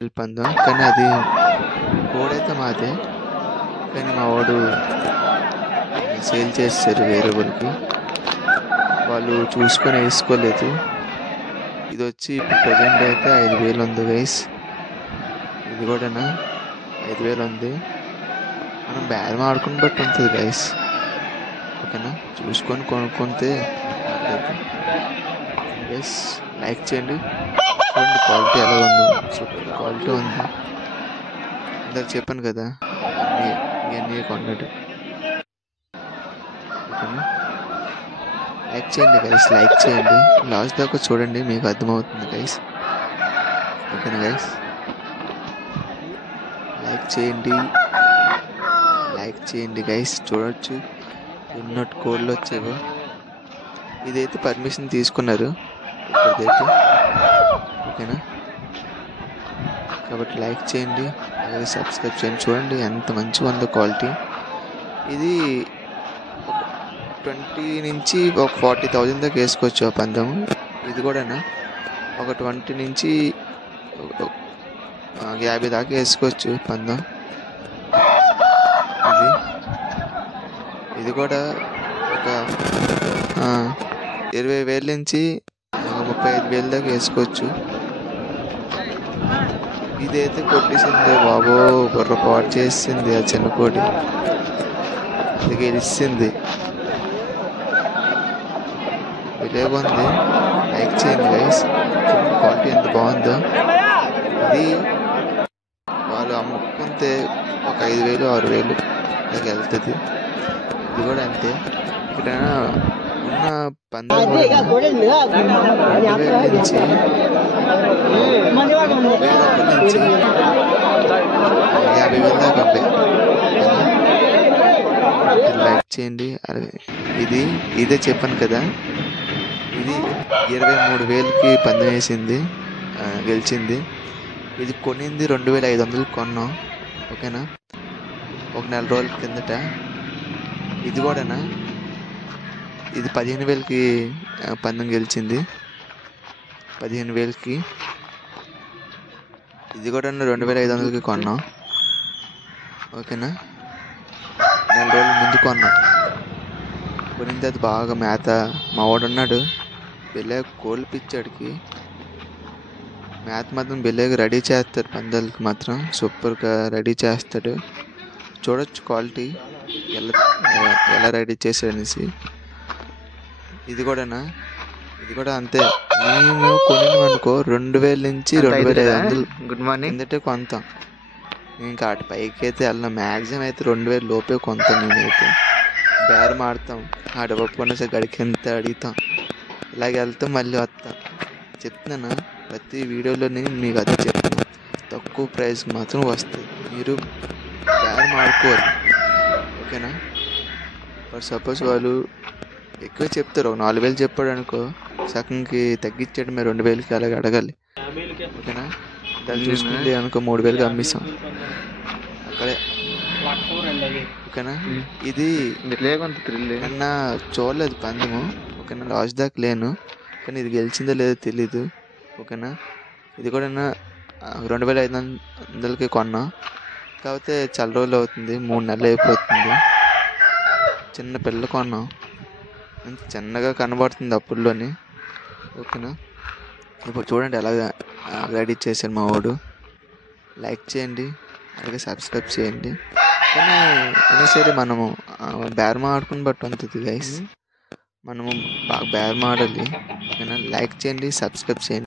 పందెం. కానీ అది కోడైతే మాదే. కానీ మా వాడు సేల్ చేస్తారు వేరే వాళ్ళకి. వాళ్ళు చూసుకొని వేసుకోలేదు. ఇది వచ్చి ఇప్పుడు ప్రజెంట్ అయితే 5,000 ఉంది గైస్. ఇది కూడానా 5,000 ఉంది. మనం బేరం ఆడుకుని బట్టి ఉంటుంది గైస్. ఓకేనా, చూసుకొని కొనుక్కుంటే గైస్. లైక్ చేయండి, చూడండి క్వాలిటీ ఎలా ఉందో. సూపర్ క్వాలిటీ ఉంది. ఇందాక చెప్పాను కదా ఇవన్నీ కొన్నట్టు. ఓకేనా, లైక్ చేయండి గైస్, లైక్ చేయండి. లాస్ట్ దాకా చూడండి, మీకు అర్థమవుతుంది గైస్. ఓకేనా గైస్, లైక్ చేయండి గైస్. చూడొచ్చు ఎన్నో కోడ్లు వచ్చేవో. ఇదైతే పర్మిషన్ తీసుకున్నారు ఇక్కడైతే. ఓకేనా, కాబట్టి లైక్ చేయండి, అలాగే సబ్స్క్రైబ్ చేయండి. చూడండి ఎంత మంచిగా ఉందో క్వాలిటీ. ఇది 20 నుంచి ఒక 40,000 దాకా వేసుకోవచ్చు ఆ పందెం. ఇది కూడానా ఒక 20 నుంచి 50 దాకా వేసుకోవచ్చు పందెం. ఇది కూడా ఒక 20,000 నుంచి 35,000 దాకా వేసుకోవచ్చు. ఇదైతే కొట్టేసింది బాబో, పొర్రపాటు చేసింది ఆ చిన్న కోడి. ఇది గెలిచింది. విలేగుంది. లైక్ చేయండి గైస్, క్వాలిటీ ఎంత బాగుందో. ఇది వాళ్ళు అమ్ముకుంటే ఒక 5,000 6,000 దాకా వెళ్తుంది. ఇది కూడా అంతే. ఇక్కడ ఉన్న పందెం 2,000 నుంచి 50,000 దాకా అబ్బాయి. లైక్ చేయండి. ఇదే చెప్పాను కదా, ఇది 23,000కి పందెం వేసింది, గెలిచింది. ఇది కొనింది 2,500 కొన్నాం. ఓకేనా, ఒక నెల రోజుల కిందట. ఇది కూడానా ఇది 15,000కి పందెం గెలిచింది, 15,000కి. ఇది కూడా 2,500కి కొన్నాం. ఓకేనా, నెల రోజుల ముందు కొన్నాం. కొనిన తర్వాత బాగా మేత, మా వాడు ఉన్నాడు బెల్లే కోళ్ళు పిచ్చాడికి. మేత మాత్రం బెల్లేగా రెడీ చేస్తాడు, పందాలకి మాత్రం సూపర్గా రెడీ చేస్తాడు. చూడొచ్చు క్వాలిటీ ఎలా రెడీ చేశాడనేసి. ఇది కూడా అంతే. మేము కొనినమనుకో 2,000 నుంచి 2,500 గుడ్ మార్నింగ్ ఎందుకంటే కొంతాం. ఇంకా అటు పైకి అయితే వెళ్ళిన మ్యాక్సిమం అయితే 2,000 లోపే కొంతాం. నేనైతే బేరం ఆడతాం, ఆడ ఒప్పుకున్న సరే గడికి ఎంత అడుగుతాం, ఇలాగే వెళ్తాం మళ్ళీ వస్తాం. చెప్తున్నాను ప్రతి వీడియోలో నేను మీకు అదే చెప్తాను, తక్కువ ప్రైస్కి మాత్రం వస్తుంది. మీరు బేరం ఆడుకోవాలి. ఓకేనా, ఫర్ సపోజ్ వాళ్ళు ఎక్కువ చెప్తారు, ఒక 4,000 చెప్పాడు అనుకో, సగంకి తగ్గించాడు, మేము 2,000కి అలాగే అడగాలి. ఓకేనా, దాన్ని చూసుకుంటే అనుకో 3,000కి అమ్మిస్తాం అక్కడే. ఓకేనా, ఇది నిన్న చూడలేదు పందెము. ఓకేనా, లాస్ట్ దాకా లేను, కానీ ఇది గెలిచిందో లేదో తెలీదు. ఓకేనా, ఇది కూడా 2,500కి కొన్నా. కాకపోతే చాలా రోజులు అవుతుంది, 3 నెలలు అయిపోతుంది. చిన్న పిల్ల కొన్నాం, చిన్నగా కనబడుతుంది అప్పుల్లోని. ఓకేనా, ఇప్పుడు చూడండి ఎలాగ రెడీ చేశాను మా వాడు. లైక్ చేయండి, అలాగే సబ్స్క్రైబ్ చేయండి. కానీ సరే మనము బేరం ఆడుకుని బట్టి ఉంటుంది గైస్. మనము బాగా బేరం ఆడాలి. ఓకేనా, లైక్ చేయండి, సబ్స్క్రైబ్ చేయండి.